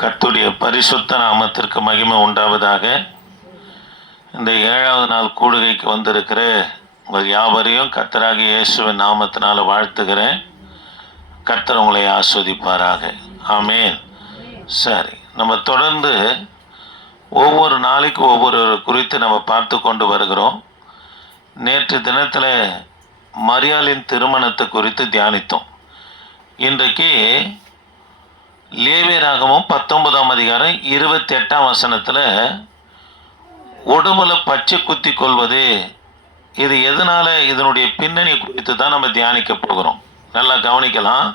கர்த்துடைய பரிசுத்த நாமத்திற்கு மகிமை உண்டாவதாக இந்த ஏழாவது நாள் கூடுகைக்கு வந்திருக்கிற உங்கள் யாவரையும் கர்த்தராகிய இயேசுவின் நாமத்தினால் வாழ்த்துகிறேன். கர்த்தர் உங்களை ஆஸ்வதிப்பாராக. ஆமேன். சரி நம்ம தொடர்ந்து ஒவ்வொரு நாளைக்கு ஒவ்வொரு குறித்து நம்ம பார்த்து கொண்டு வருகிறோம். நேற்று தினத்தில் மரியாளின் திருமணத்தை குறித்து தியானித்தோம். இன்றைக்கு லேவியராகவும் பத்தொன்பதாம் அதிகாரம் இருபத்தி எட்டாம் வசனத்தில் உடம்புல பச்சை குத்தி கொள்வது. இது எதனால் இதனுடைய பின்னணி குறித்து தான் நம்ம தியானிக்க போகிறோம். நல்லா கவனிக்கலாம்.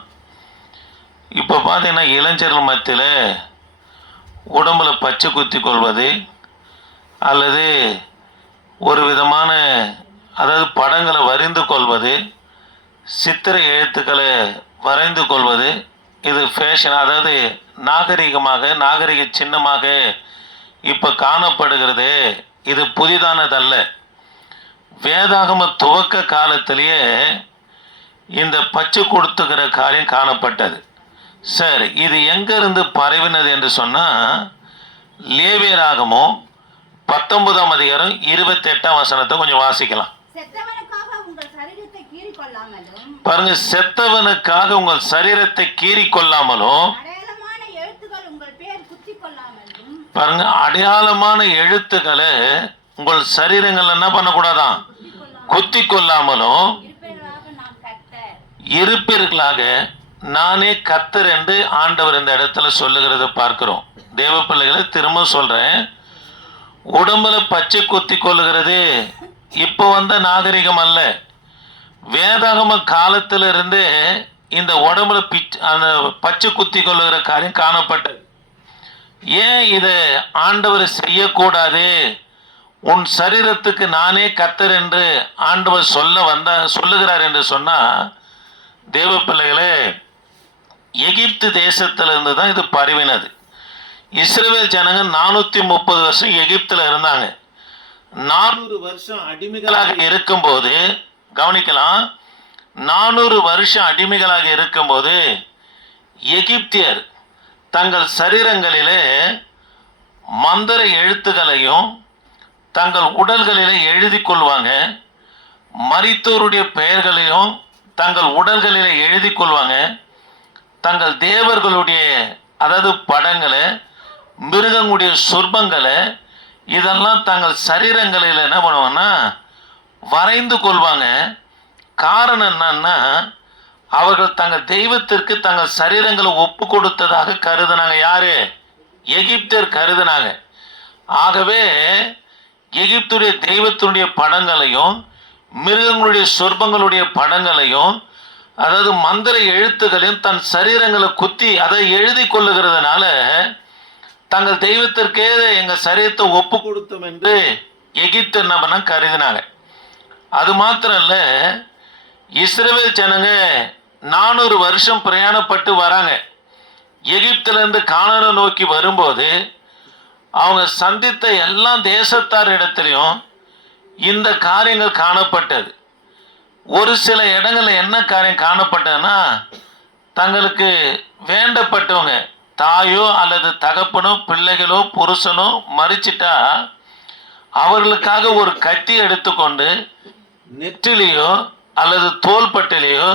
இப்போ பார்த்தீங்கன்னா இளைஞர்கள் மத்தியில் உடம்புல பச்சை குத்தி கொள்வது அல்லது ஒரு விதமான அதாவது படங்களை வரைந்து கொள்வது சித்திரை எழுத்துக்களை வரைந்து கொள்வது இது ஃபேஷன் அதாவது நாகரிகமாக நாகரிக சின்னமாக இப்போ காணப்படுகிறது. இது புதிதானதல்ல. வேதாகம துவக்க காலத்திலேயே இந்த பச்சை கொடுத்துக்கிற காரியம் காணப்பட்டது. சார் இது எங்கேருந்து பரவினது என்று சொன்னால் லேவியராகமும் பத்தொன்பதாம் அதிகாரம் இருபத்தெட்டாம் வசனத்தை கொஞ்சம் வாசிக்கலாம் செத்தவனுக்காக உங்கள் சரீரத்தை கீறிக் கொள்ளாமலும் பாருங்க செத்தவனுக்காக உங்கள் சரீரத்தை கீறி கொள்ளாமலும் பாருங்க அடையாளமான எழுத்துக்களை உங்கள் சரீரங்கள் என்ன பண்ணக்கூடாதான்? குத்தி கொள்ளாமலும் இருப்பீர்களாக நானே கத்தர். என்று ஆண்டவர் இந்த இடத்துல சொல்லுகிறத பார்க்கிறோம். தேவ பிள்ளைகளை திரும்ப சொல்றேன். உடம்புல பச்சை குத்தி கொள்ளுகிறது இப்போ வந்த நாகரிகம் அல்ல. வேதாகம காலத்திலிருந்து இந்த உடம்புல பிச் அந்த பச்சை குத்தி கொள்ளுகிற காரியம் காணப்பட்டது. ஏன் இதை ஆண்டவர் செய்யக்கூடாது? உன் சரீரத்துக்கு நானே கத்தர் என்று ஆண்டவர் சொல்ல வந்த சொல்லுகிறார் என்று சொன்னால் தேவ பிள்ளைகளே எகிப்து தேசத்திலிருந்து தான் இது பரவினது. இஸ்ரேல் ஜனங்க நானூற்றி முப்பது வருஷம் எகிப்தில் இருந்தாங்க. நானூறு வருஷம் அடிமைகளாக இருக்கும்போது கவனிக்கலாம். நானூறு வருஷம் அடிமைகளாக இருக்கும்போது எகிப்தியர் தங்கள் சரீரங்களிலே மந்திர எழுத்துக்களையும் தங்கள் உடல்களிலே எழுதி கொள்வாங்க. மரித்தோருடைய பெயர்களையும் தங்கள் உடல்களிலே எழுதி கொள்வாங்க. தங்கள் தேவர்களுடைய அதாவது படங்களை மிருகங்களுடைய சொர்பங்களை இதெல்லாம் தங்கள் சரீரங்களில் என்ன பண்ணுவாங்கன்னா வரைந்து கொள்வாங்க. காரணம் என்னன்னா அவர்கள் தங்கள் தெய்வத்திற்கு தங்கள் சரீரங்களை ஒப்பு கொடுத்ததாக கருதுனாங்க. யாரு? எகிப்தர் கருதுனாங்க. ஆகவே எகிப்துடைய தெய்வத்தினுடைய படங்களையும் மிருகங்களுடைய சொர்பங்களுடைய படங்களையும் அதாவது மந்திர எழுத்துகளையும் தன் சரீரங்களை குத்தி அதை எழுதி கொள்ளுகிறதுனால தங்கள் தெய்வத்திற்கே எங்கள் சரீரத்தை ஒப்பு கொடுத்தோம் என்று எகிப்து என்ன பண்ண கருதினாங்க. அது மாத்திரம் இல்லை இஸ்ரேல் ஜனங்க நானூறு வருஷம் பிரயாணப்பட்டு வராங்க. எகிப்திலேருந்து காணனை நோக்கி வரும்போது அவங்க சந்தித்த எல்லா தேசத்தார் இடத்துலையும் இந்த காரியங்கள் காணப்பட்டது. ஒரு சில இடங்களில் என்ன காரியம் காணப்பட்டதுன்னா தங்களுக்கு வேண்டப்பட்டவங்க தாயோ அல்லது தகப்பனோ பிள்ளைகளோ புருஷனோ மறிச்சிட்டா அவர்களுக்காக ஒரு கத்தி எடுத்துக்கொண்டு நெற்றிலையோ அல்லது தோள்பட்டிலேயோ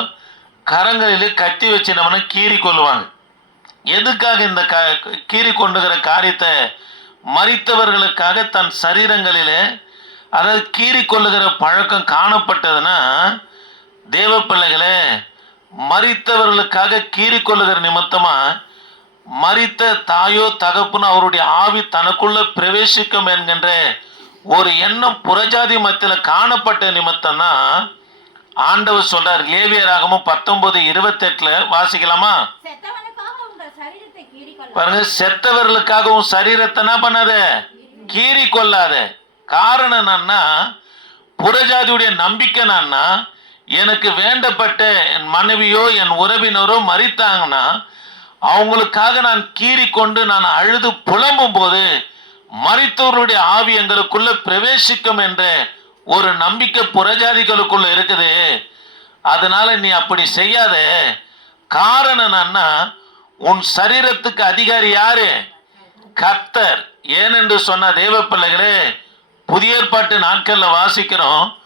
கரங்களிலே கத்தி வச்சு நம்மனா கீறி கொள்வாங்க எதுக்காக இந்த க கீறி கொண்டுகிற காரியத்தை மறித்தவர்களுக்காக தன் சரீரங்களிலே அதாவது கீறி கொள்ளுகிற பழக்கம் காணப்பட்டதுன்னா தேவ பிள்ளைகளே மறித்தவர்களுக்காக கீறி கொள்ளுகிற நிமித்தமாக மறித்த தாயோ தகப்புன்னு அவருடைய ஆவி தனக்குள்ள பிரவேசிக்கும் என்கின்ற ஒரு எண்ணம் புறஜாதி மத்தியில் காணப்பட்ட நிமித்தம் தான் ஆண்டவர் சொல்றார் லேவியராகமும் பத்தொன்பது இருபத்தெட்டுல வாசிக்கலாமா? பாருங்க செத்தவர்களுக்காகவும் சரீரத்தை என்ன பண்ணாத? கீறி கொள்ளாத காரணம் என்னன்னா புறஜாதியுடைய நம்பிக்கை என்னன்னா எனக்கு வேண்டப்பட்ட என் மனைவியோ என் உறவினரோ மறித்தாங்கன்னா அவங்களுக்காக நான் கீறி கொண்டு நான் அழுது புலம்பும் போது மறித்தவருடைய ஆவி எங்களுக்குள்ள பிரவேசிக்கும் என்ற ஒரு நம்பிக்கை புறஜாதிகளுக்குள்ள இருக்குது. அதனால நீ அப்படி செய்யாத. காரணம் என்னன்னா உன் சரீரத்துக்கு அதிகாரி யாரு? கர்த்தர். ஏனென்று சொன்ன தேவ பிள்ளைகளே புதிய ஏற்பாட்டு நாட்கள்ல வாசிக்கிறோம்.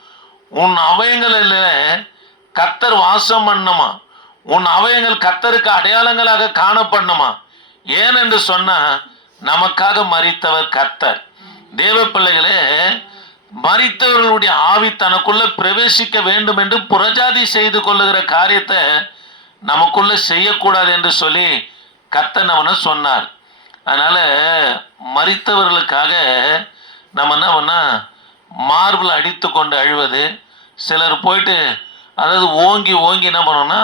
உன் அவயங்களில் கத்தர் வாசம் பண்ணுமா? உன் அவயங்கள் கத்தருக்கு அடையாளங்களாக காணப்படணுமா ஏனென்று சொன்னா நமக்காக மறித்தவர் கர்த்தர். தேவ பிள்ளைகளே மறித்தவர்களுடைய ஆவி தனக்குள்ள பிரவேசிக்க வேண்டும் என்று புறஜாதி செய்து கொள்ளுகிற காரியத்தை நமக்குள்ள செய்யக்கூடாது என்று சொல்லி கர்த்தர் அவனை சொன்னார். அதனால மறித்தவர்களுக்காக நம்ம என்ன பண்ணா மார்பில் அடித்து கொண்டு அழுவது. சிலர் போயிட்டு அதாவது ஓங்கி ஓங்கி என்ன பண்ணோம்னா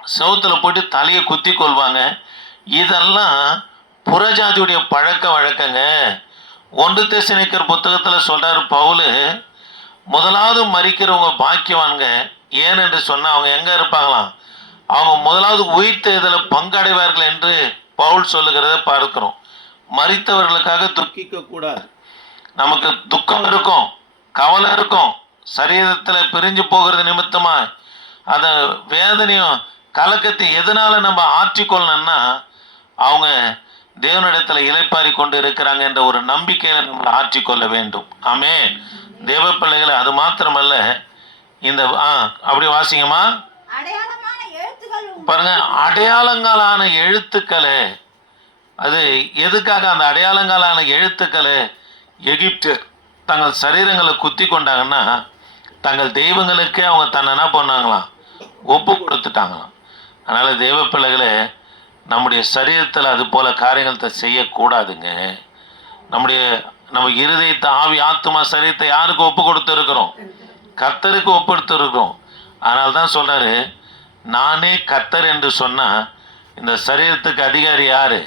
செவுத்துல போயிட்டு தலையை குத்தி கொள்வாங்க. இதெல்லாம் புறஜாதியுடைய பழக்க வழக்கங்க. ஒன்று தேசனிக்கர் புத்தகத்தில் சொல்கிறார் பவுலு முதலாவது மறிக்கிறவங்க பாக்கியவான்க ஏனென்று சொன்னால் அவங்க எங்கே இருப்பாங்களாம்? அவங்க முதலாவது உயிர் தேர்தலில் பங்கடைவார்கள் என்று பவுல் சொல்லுகிறத பார்க்கிறோம். மறித்தவர்களுக்காக துக்கிக்க கூடாது. நமக்கு துக்கம் இருக்கும் கவலை இருக்கும் சரீரத்தில் பிரிஞ்சு போகிறது நிமித்தமாக அந்த வேதனையும் கலக்கத்தை எதனால் நம்ம ஆற்றிக்கொள்ளணும்னா அவங்க தேவனிடத்தில் இலைப்பாரி கொண்டு இருக்கிறாங்க என்ற ஒரு நம்பிக்கையில நம்ம ஆற்றிக்கொள்ள வேண்டும். ஆமே தேவ பிள்ளைகளை அது மாத்திரமல்ல. இந்த ஆ அப்படி வாசிங்கம்மா. பாருங்க அடையாளங்களான எழுத்துக்களை. அது எதுக்காக அந்த அடையாளங்களான எழுத்துக்களை? எகிப்து தங்கள் சரீரங்களை குத்தி கொண்டாங்கன்னா தங்கள் தெய்வங்களுக்கே அவங்க தன்னை என்ன பண்ணாங்களாம்? ஒப்பு கொடுத்துட்டாங்களாம். அதனால் தெய்வ பிள்ளைகளே நம்முடைய சரீரத்தில் அது போல் காரியங்களை செய்யக்கூடாதுங்க. நம்முடைய நம்ம இருதயத்தை ஆவி ஆத்மா சரீரத்தை யாருக்கு ஒப்பு கொடுத்துருக்குறோம்? கர்த்தருக்கு ஒப்பு கொடுத்துருக்குறோம். அதனால தான் சொல்கிறாரு நானே கர்த்தர் என்று சொன்னால் இந்த சரீரத்துக்கு அதிகாரி யார்?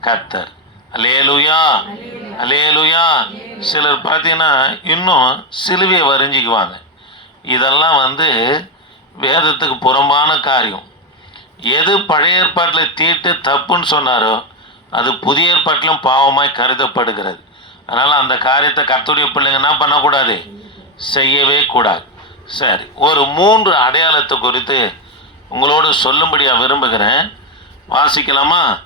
கர்த்தர். அலேலுயா அலேலுயா சிலர் பார்த்தீங்கன்னா இன்னும் சிலுவையை வரைஞ்சிக்குவாங்க. இதெல்லாம் வந்து வேதத்துக்கு புறம்பான காரியம். எது பழைய ஏற்பாட்டில் தீட்டு தப்புன்னு சொன்னாரோ அது புதிய ஏற்பாட்டிலும் பாவமாய் கருதப்படுகிறது. அதனால் அந்த காரியத்தை கத்துடைய பிள்ளைங்க என்ன பண்ணக்கூடாது? செய்யவே கூடாது. சரி ஒரு மூன்று அடையாளத்தை குறித்து உங்களோடு சொல்லும்படியாக விரும்புகிறேன். வாசிக்கலாமா?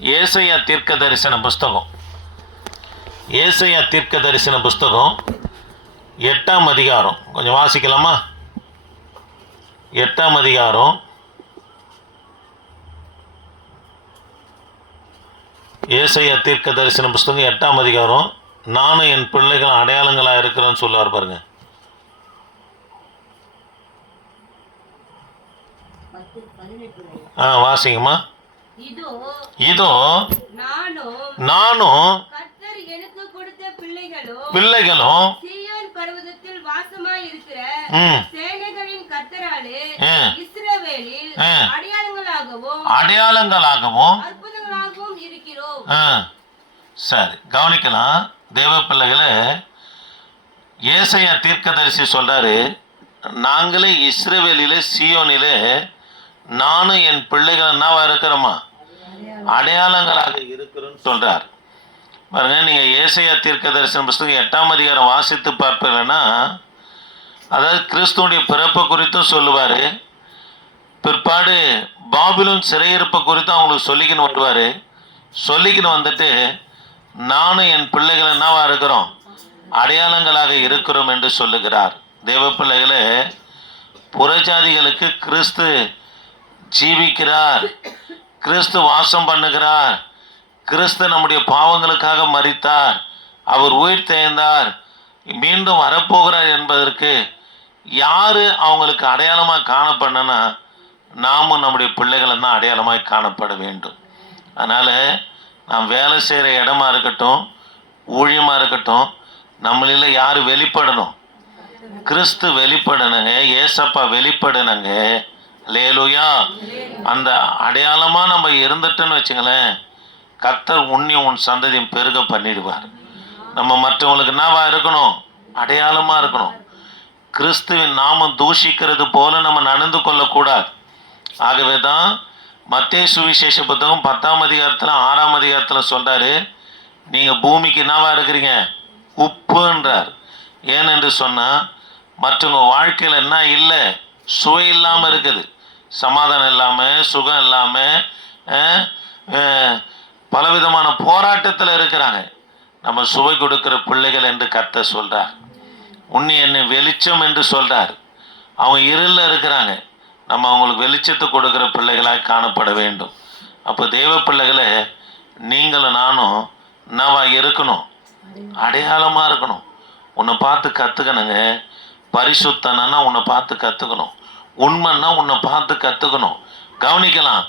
ஏசையா தீர்க்க தரிசன புஸ்தகம். ஏசையா தீர்க்க தரிசன புஸ்தகம் எட்டாம் அதிகாரம். கொஞ்சம் வாசிக்கலாமா? எட்டாம் அதிகாரம் ஏசையா தீர்க்க தரிசன புஸ்தகம் எட்டாம் அதிகாரம். நானும் என் பிள்ளைகள் அடையாளங்களாக இருக்கிறேன்னு சொல்லுவார் பாருங்க. ஆ வாசிங்கம்மா. இதோ நானும் பிள்ளைகளும் பிள்ளைகளும். அடையாளங்களாகவும் ஆ சரி கவனிக்கலாம். தேவ பிள்ளைகளை ஏசையா தீர்க்கதரிசி சொல்றாரு நாங்களே இஸ்ரேவேலிலே சியோனிலே நானும் என் பிள்ளைகள் என்னவா இருக்கிறோமா? அடையாளங்களாக இருக்கிறோன்னு சொல்றார். பாருங்க நீங்கள் ஏசையா தீர்க்க தரிசன புஸ்தகம் எட்டாம் அதிகாரம் வாசித்து பார்ப்பீங்கன்னா அதாவது கிறிஸ்துவனுடைய பிறப்பு குறித்தும் சொல்லுவார். பிற்பாடு பாபிலும் சிறையிருப்பை குறித்தும் அவங்களுக்கு சொல்லிக்கின்னு வருவார். சொல்லிக்கின்னு வந்துட்டு நானும் என் பிள்ளைகள் என்னவா இருக்கிறோம்? அடையாளங்களாக இருக்கிறோம் என்று சொல்லுகிறார். தேவ பிள்ளைகளே புறஜாதிகளுக்கு கிறிஸ்து ஜீவிக்கிறார். கிறிஸ்து வாசம் பண்ணுகிறார். கிறிஸ்து நம்முடைய பாவங்களுக்காக மறித்தார் அவர் உயிர் தேய்ந்தார். மீண்டும் வரப்போகிறார் என்பதற்கு யார் அவங்களுக்கு அடையாளமாக காணப்படணும்னா நாமும் நம்முடைய பிள்ளைகள் தான் அடையாளமாக காணப்பட வேண்டும். அதனால் நாம் வேலை செய்கிற இடமா இருக்கட்டும் ஊழியமாக இருக்கட்டும் நம்மளில் யார் வெளிப்படணும்? கிறிஸ்து வெளிப்படணுங்க ஏசப்பா வெளிப்படணுங்க. லேலுயா அந்த அடையாளமாக நம்ம இருந்துட்டோன்னு வச்சுங்களேன் கத்தர் உன்னையும் உன் சந்ததியும் பெருக பண்ணிடுவார். நம்ம மற்றவங்களுக்கு என்னவா இருக்கணும்? அடையாளமாக இருக்கணும். கிறிஸ்துவின் நாமம் தூஷிக்கிறது போல நம்ம நடந்து கொள்ளக்கூடாது. ஆகவே தான் மத்திய சுவிசேஷ புத்தகம் பத்தாம் அதிகாரத்தில் ஆறாம் அதிகாரத்தில் சொல்கிறாரு நீங்கள் பூமிக்கு என்னவா இருக்கிறீங்க? உப்புன்றார். ஏனென்று சொன்னால் மற்றவங்க வாழ்க்கையில் என்ன இல்லை? சுவை இல்லாமல் இருக்குது. சமாதானம் இல்லாமல் சுகம் இல்லாமல் பலவிதமான போராட்டத்தில் இருக்கிறாங்க. நம்ம சுவை கொடுக்குற பிள்ளைகள் என்று கத்த சொல்கிறார் உன்னி என்னை வெளிச்சம் என்று சொல்கிறார் அவங்க இருளில் இருக்கிறாங்க. நம்ம அவங்களுக்கு வெளிச்சத்தை கொடுக்கிற பிள்ளைகளாக காணப்பட வேண்டும். அப்போ தேவ பிள்ளைகளை நீங்களும் நானும் என்னவா இருக்கணும்? அடையாளமாக இருக்கணும். உன்னை பார்த்து கற்றுக்கணுங்க பரிசுத்தனா உன்னை பார்த்து கற்றுக்கணும் உண்மைன்னா உன்னை பார்த்து கற்றுக்கணும் கவனிக்கலாம்.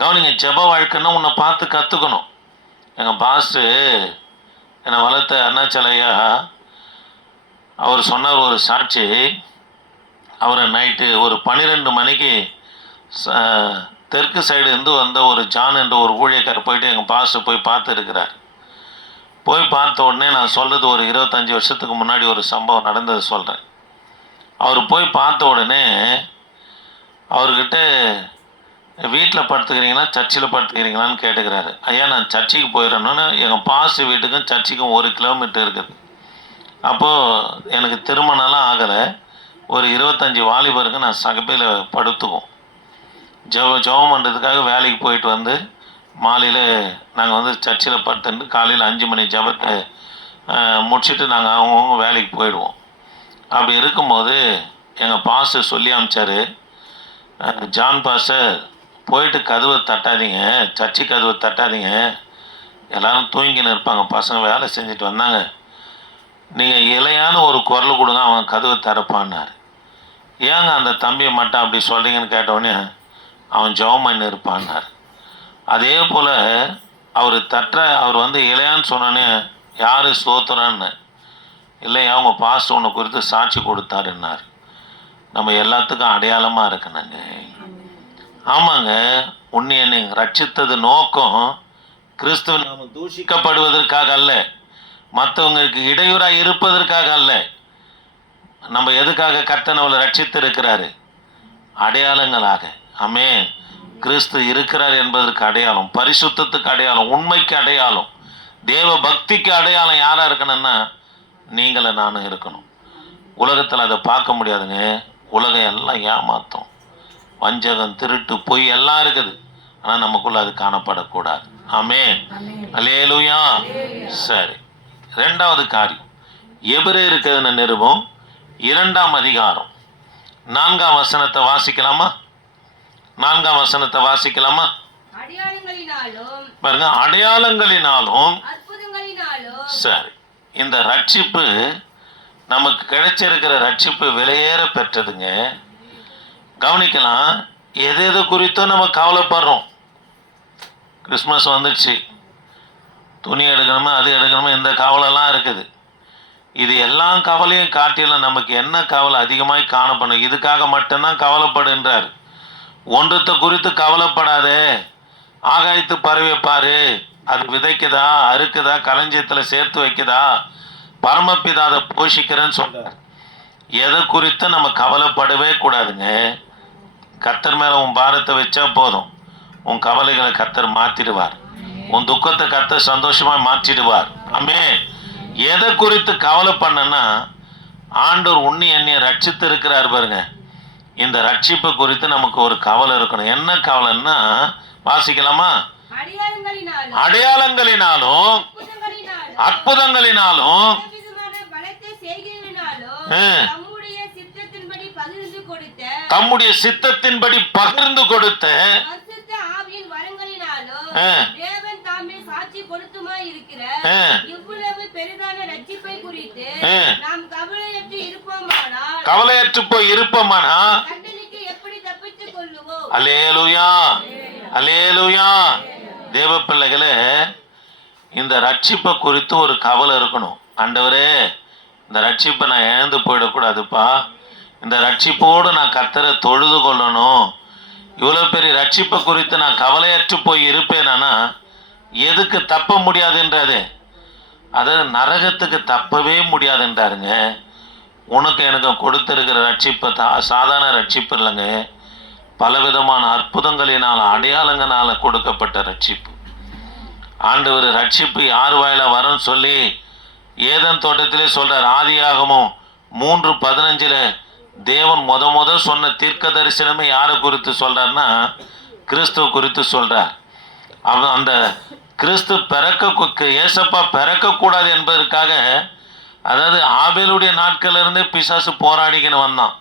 கவனிங்க ஜெப வாழ்க்கைன்னா உன்னை பார்த்து கற்றுக்கணும் எங்கள் பாஸ்ட்டு என்னை வளர்த்த அண்ணாச்சலையா அவர் சொன்னார் ஒரு சாட்சி. அவரை நைட்டு ஒரு பன்னிரெண்டு மணிக்கு ச- தெற்கு சைடு இருந்து வந்த ஒரு ஜான் என்ற ஒரு ஊழியக்கார் போயிட்டு எங்கள் பாஸ்ட்டு போய் பார்த்து இருக்கிறார். போய் பார்த்த உடனே நான் சொல்கிறது ஒரு இருபத்தஞ்சி வருஷத்துக்கு முன்னாடி ஒரு சம்பவம் நடந்தது சொல்கிறேன் அவர் போய் பார்த்த உடனே அவர்கிட்ட வீட்டில் படுத்துக்கிறீங்களா? சர்ச்சில் படுத்துக்கிறீங்களான்னு கேட்டுக்கிறாரு. ஐயா நான் சர்ச்சுக்கு போயிடணும்னு எங்கள் பாஸ் வீட்டுக்கும் சர்ச்சுக்கும் ஒரு கிலோமீட்டர் இருக்குது. அப்போது எனக்கு திருமணம்லாம் ஆகலை. ஒரு இருபத்தஞ்சி வாலிபருக்கு நான் சகப்பையில் படுத்துவோம். ஜெப ஜெபம் பண்ணுறதுக்காக வேலைக்கு போயிட்டு வந்து மாலையில் நாங்கள் வந்து சர்ச்சில் படுத்துட்டு காலையில் அஞ்சு மணி ஜபத்தை முடிச்சுட்டு நாங்கள் அவங்கவுங்க வேலைக்கு போயிடுவோம். அப்படி இருக்கும்போது எங்கள் பாஸ்டர் சொல்லி அனுப்பிச்சாரு. ஜான் பாஸ்டர் போயிட்டு கதவை தட்டாதீங்க சர்ச்சி கதவை தட்டாதீங்க. எல்லோரும் தூங்கின்னு இருப்பாங்க பசங்க வேலை செஞ்சுட்டு வந்தாங்க. நீங்கள் இலையான ஒரு குரல் கொடுங்க அவன் கதவை தரப்பான்னாரு ஏங்க அந்த தம்பியை மட்டும் அப்படி சொல்கிறீங்கன்னு கேட்டவுடனே அவன் ஜெபம் பண்ணி இருப்பான்னார் அதே போல் அவர் தட்டுற அவர் வந்து இளையான்னு சொன்னோன்னே யார் சோத்துறான்னு இல்லையா அவங்க பாஸ்ட் உன்னை குறித்து சாட்சி கொடுத்தாருன்னார். நம்ம எல்லாத்துக்கும் அடையாளமாக இருக்கணுங்க. ஆமாங்க உன்னை என்னை ரட்சித்தது நோக்கம் கிறிஸ்துவ நாம தூஷிக்கப்படுவதற்காக அல்ல மற்றவங்களுக்கு இடையூறாக இருப்பதற்காக அல்ல. நம்ம எதுக்காக கர்த்தர் நம்மளை ரட்சித்து இருக்கிறாரு அடையாளங்களாக. ஆமே கிறிஸ்து இருக்கிறார் என்பதற்கு அடையாளம் பரிசுத்தத்துக்கு அடையாளம் உண்மைக்கு அடையாளம். தேவ பக்திக்கு அடையாளம் யாரா இருக்கணும்னா நீங்கள நானும் இருக்கணும். உலகத்தில் அதை பார்க்க முடியாதுங்க. உலகம் எல்லாம் ஏமாத்தம். வஞ்சகம் திருட்டு பொய் எல்லாம் இருக்குது. ஆனால் நமக்குள்ள அது காணப்படக்கூடாது. ஆமே அலேலுயா சரி. ரெண்டாவது காரியம். எபிரே இருக்கிறது நிருபம்? இரண்டாம் அதிகாரம். நான்காம் வசனத்தை வாசிக்கலாமா? நான்காம் வசனத்தை வாசிக்கலாமா? பாருங்க அடையாளங்களினாலும் சரி இந்த ரட்சிப்பு நமக்கு கிடைச்சிருக்கிற ரட்சிப்பு விலையேற பெற்றதுங்க. கவனிக்கலாம் எது எது குறித்தும் நம்ம கவலைப்படுறோம். கிறிஸ்மஸ் வந்துடுச்சு துணி எடுக்கணுமா அது எடுக்கணுமா இந்த கவலைலாம் இருக்குது. இது எல்லா கவலையும் காட்டிலும் நமக்கு என்ன கவலை அதிகமாய் காணப்படும்? இதுக்காக மட்டும்தான் கவலைப்படுகின்றார். ஒன்றத்தை குறித்து கவலைப்படாதே. ஆகாயத்து பறவை பாரு. அது விதைக்குதா? அறுக்குதா? களஞ்சியத்தில் சேர்த்து வைக்குதா? பரமபிதா அதை போஷிக்கிறேன்னு சொன்னார் எதை குறித்து நம்ம கவலைப்படவே கூடாதுங்க. கத்தர் மேலே உன் பாரத்தை வச்சா போதும். உன் கவலைகளை கத்தர் மாற்றிடுவார் உன் துக்கத்தை கத்தர் சந்தோஷமாக மாற்றிடுவார். ஆமே எதை குறித்து கவலை பண்ணனா ஆண்டவர் உன்னி என்னைய ரட்சித்து இருக்கிறார் பாருங்க. இந்த ரட்சிப்பை குறித்து நமக்கு ஒரு கவலை இருக்கணும். என்ன கவலைன்னா வாசிக்கலாமா? அடையாளங்களினாலும் அற்புதங்களினாலும். தம்முடைய சித்தத்தின்படி பகிர்ந்து கொடுத்த தாமே சாட்சி கொடுத்துமாய் இருக்கிற. இவ்வளவு பெரிதான ரட்சிப்பை குறித்து. நாம் கவலையற்று இருப்போமானால் கவலையற்று போய் இருப்போமானா? தண்டனைக்கு எப்படி தப்பித்துக் கொள்ளுவோம்? அலேலுயா அலேலுயா தேவ பிள்ளைகளே இந்த ரட்சிப்பை குறித்து ஒரு கவலை இருக்கணும். ஆண்டவரே இந்த ரட்சிப்பை நான் இழந்து போயிடக்கூடாதுப்பா. இந்த ரட்சிப்போடு நான் கர்த்தரை தொழுது கொள்ளணும். இவ்வளோ பெரிய ரட்சிப்பை குறித்து நான் கவலையற்று போய் இருப்பேனானா எதுக்கு தப்ப முடியாதுன்றாரு? அதாவது நரகத்துக்கு தப்பவே முடியாதுன்றாருங்க. உனக்கு எனக்கு கொடுத்திருக்கிற ரட்சிப்பு தா சாதாரண ரட்சிப்பு இல்லைங்க. பலவிதமான அற்புதங்களினால் அடையாளங்களால் கொடுக்கப்பட்ட ரட்சிப்பு. ஆண்டவர் ரட்சிப்பு யார் வாயில வரும்னு சொல்லி ஏதன் தோட்டத்திலே சொல்கிறார் ஆதியாகமும் மூன்று பதினஞ்சில் தேவன் முத முத சொன்ன தீர்க்க தரிசனமே யாரை குறித்து சொல்கிறார்னா கிறிஸ்துவ குறித்து சொல்கிறார் அவன் அந்த கிறிஸ்து பிறக்க ஏசப்பா பிறக்கக்கூடாது என்பதற்காக அதாவது ஆபேலுடைய நாட்கள்லேருந்தே பிசாசு போராடிக்கின்னு வந்தான்.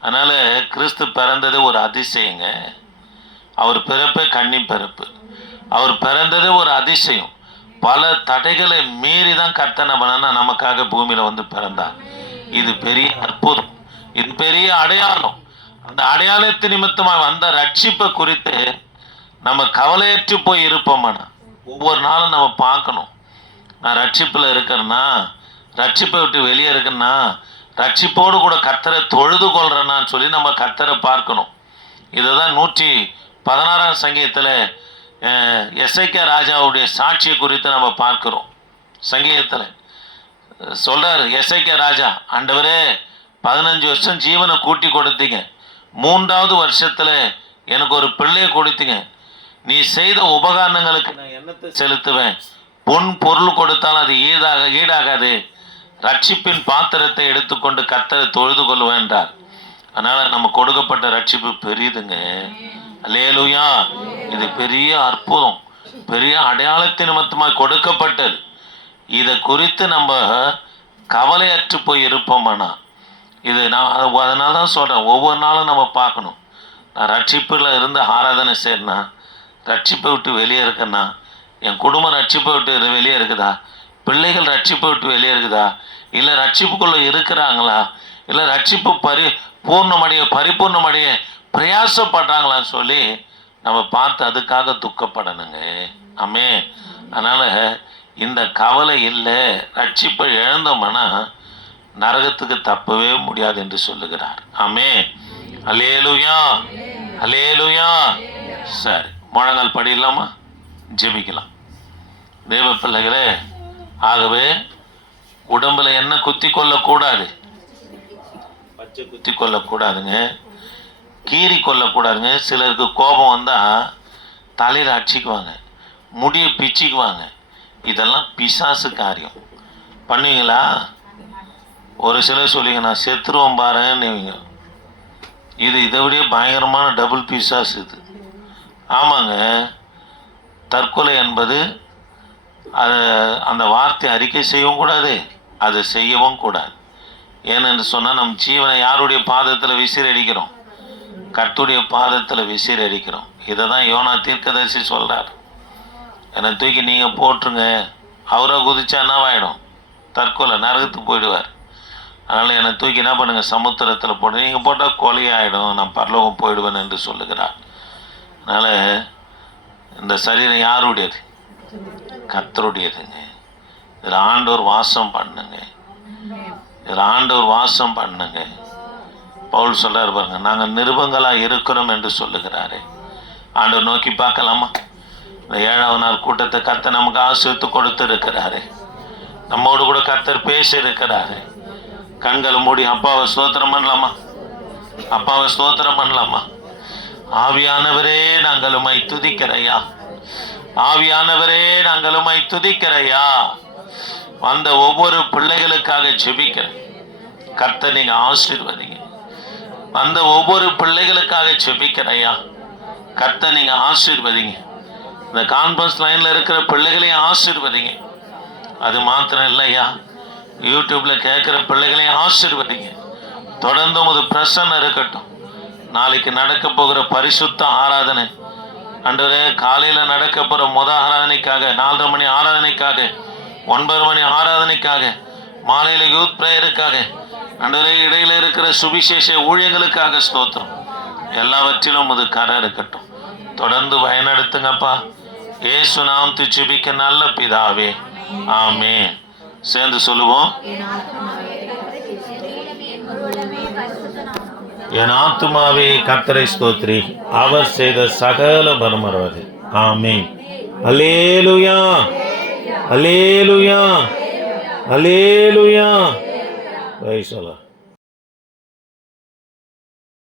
அதனால் கிறிஸ்து பிறந்தது ஒரு அதிசயங்க. அவர் பிறப்பே கன்னி பிறப்பு. அவர் பிறந்தது ஒரு அதிசயம். பல தடைகளை மீறி தான் கர்த்தனை பண்ணனா நமக்காக பூமியில் வந்து பிறந்தார். இது பெரிய அற்புதம். இது பெரிய அடையாளம். அந்த அடையாளத்து நிமித்தமாக வந்த ரட்சிப்பை குறித்து நம்ம கவலையற்று போய் இருப்போமாண்ணா. ஒவ்வொரு நாளும் நம்ம பார்க்கணும். நான் ரட்சிப்பில் இருக்கிறேன்னா ரட்சிப்பை விட்டு வெளியே இருக்கேன்னா ரட்சிப்போடு கூட கத்தரை தொழுது கொள்றேன்னான்னு சொல்லி நம்ம கத்தரை பார்க்கணும். இதை தான் நூற்றி பதினாறாம் சங்கீதத்தில் எஸ்ஐகே ராஜாவுடைய சாட்சியை குறித்து நம்ம பார்க்குறோம். சங்கீதத்தில். சொல்கிறார் எஸ்ஐகே ராஜா ஆண்டவரே பதினஞ்சு வருஷம் ஜீவனை கூட்டி கொடுத்தீங்க. மூன்றாவது வருஷத்தில் எனக்கு ஒரு பிள்ளையை கொடுத்தீங்க. நீ செய்த உபகரணங்களுக்கு நான் என்னத்தை செலுத்துவேன். பொன் பொருள் கொடுத்தாலும் அது ஈடாக ஈடாகாது. ரட்சிப்பின் பாத்திரத்தை எடுத்துக்கொண்டு கர்த்தரை தொழுது கொள்வேன் என்றார். அதனால நம்ம கொடுக்கப்பட்ட ரட்சிப்பு பெரியதுங்க. அல்லேலூயா. இது பெரிய அற்புதம். பெரிய அடையாளத்தின் நிமித்தமாக கொடுக்கப்பட்டது. இதை குறித்து நம்ம கவலையற்று போய் இருப்போமாண்ணா இது நான் அது- அதனால தான் சொல்கிறேன் ஒவ்வொரு நாளும் நம்ம பார்க்கணும். நான் ரட்சிப்பில் இருந்து ஆராதனை செய்யறேன்னா ரட்சிப்பை விட்டு வெளியே இருக்குன்னா என் குடும்பம் ரட்சிப்பை விட்டு வெளியே இருக்குதா? பிள்ளைகள் ரட்சிப்பை விட்டு வெளியே இருக்குதா? இல்லை ரட்சிப்புக்குள்ளே இருக்கிறாங்களா? இல்லை ரட்சிப்பு பரி பூர்ணமடைய பரிபூர்ணமடைய பிரயாசப்படுறாங்களான்னு சொல்லி நம்ம பார்த்து அதுக்காக துக்கப்படணுங்க. ஆமே அதனால் இந்த கவலை இல்லை ரட்சிப்பை இழந்தோம்னா நரகத்துக்கு தப்பவே முடியாது என்று சொல்லுகிறார். ஆமே அலேலுயா அலேலுயா சரி. முழங்கால் படியில்லாமா ஜெபிக்கலாம். தேவ பிள்ளைகளே ஆகவே உடம்புல என்ன குத்தி கொள்ளக்கூடாது பச்சை குத்தி கொள்ளக்கூடாதுங்க கீறி கொள்ளக்கூடாதுங்க சிலருக்கு கோபம் வந்தால் தலையில் அடிச்சிக்குவாங்க. முடியை பிச்சுக்குவாங்க. இதெல்லாம் பிசாசு காரியம். பண்ணுவீங்களா? ஒரு சிலர் சொல்லிங்க நான் செத்துருவோம் பாருன்னு இது இதை விட பயங்கரமான டபுள் பிசாஸ் இது. ஆமாங்க. தற்கொலை என்பது அது அந்த வார்த்தை அறிக்கை செய்யவும் கூடாது அதை செய்யவும் கூடாது. ஏனென்று சொன்னால் நம் ஜீவனை யாருடைய பாதத்தில் விசிறடிக்கிறோம்? கத்துடைய பாதத்தில் விசிறடிக்கிறோம். இதை தான் யோனா தீர்க்கதரிசி சொல்கிறார் என்னை தூக்கி நீங்கள் போட்டுருங்க. அவரை குதிச்சா என்னவாயிடும்? தற்கொலை நரகத்துக்கு போயிடுவார். அதனால் என்னை தூக்கி என்ன பண்ணுங்கள் சமுத்திரத்தில் போட்டு நீங்கள் போட்டால் கொலையாயிடும். நான் பரலோகம் போயிடுவேன் என்று சொல்லுகிறார். அதனால் இந்த சரீரம் யாருடையது? கத்தருடையதுங்க இதில் ஆண்டவர் வாசம் பண்ணுங்க. இதில் ஆண்டவர் வாசம் பண்ணுங்க. பவுல் சொல்றாரு பாருங்க நாங்கள் நிருபங்களாக இருக்கிறோம் என்று சொல்லுகிறாரு. ஆண்டவர் நோக்கி பார்க்கலாமா? இந்த ஏழாவது நாள் கூட்டத்தை கத்த நமக்கு ஆசிரித்து கொடுத்து இருக்கிறாரு நம்மோடு கூட கத்தர் பேசி இருக்கிறாரு கண்களை மூடி அப்பாவை ஸ்தோத்திரம் பண்ணலாமா? அப்பாவை ஸ்தோத்திரம் பண்ணலாமா? ஆவியானவரே நாங்கள் உமை துதிக்கிறையா ஆவியானவரே நாங்கள் உமை துதிக்கிறையா வந்த ஒவ்வொரு பிள்ளைகளுக்காக ஜெபிக்கிறேன். கர்த்தர் நீங்க ஆசீர்வதிங்க. வந்த ஒவ்வொரு பிள்ளைகளுக்காக ஜெபிக்கிறையா கர்த்தர் நீங்க ஆசீர்வதிங்க. இந்த கான்ஃபரன்ஸ் லைன்ல இருக்கிற பிள்ளைகளையும் ஆசீர்வதிங்க. அது மாத்திரம் இல்லையா? யூடியூப்ல கேட்குற பிள்ளைகளையும் ஆசீர்வதிங்க. தொடர்ந்து உமது பிரசன்னம் இருக்கட்டும். நாளைக்கு நடக்க போகிற பரிசுத்த ஆராதனை. அன்று காலையில் நடக்க போகிற முத ஆராதனைக்காக நாலரை மணி ஆராதனைக்காக ஒன்பது மணி ஆராதனைக்காக மாலையில் யூத் ப்ரேயருக்காக அன்று இடையில இருக்கிற சுவிசேஷ ஊழியங்களுக்காக ஸ்தோத்திரம். எல்லாவற்றிலும் அது கரை இருக்கட்டும். தொடர்ந்து பயனடுத்துங்கப்பா. ஏசு நாம் துச்சிபிக்க நல்ல பிதாவே. ஆமே சேர்ந்து சொல்லுவோம். என் ஆத்துமாவே கத்தரை ஸ்தோத்ரி அவர் செய்த சகல பரமரவது ஆமே அலேலுயா அலேலுயா அலேலுயா சொல்லலாம்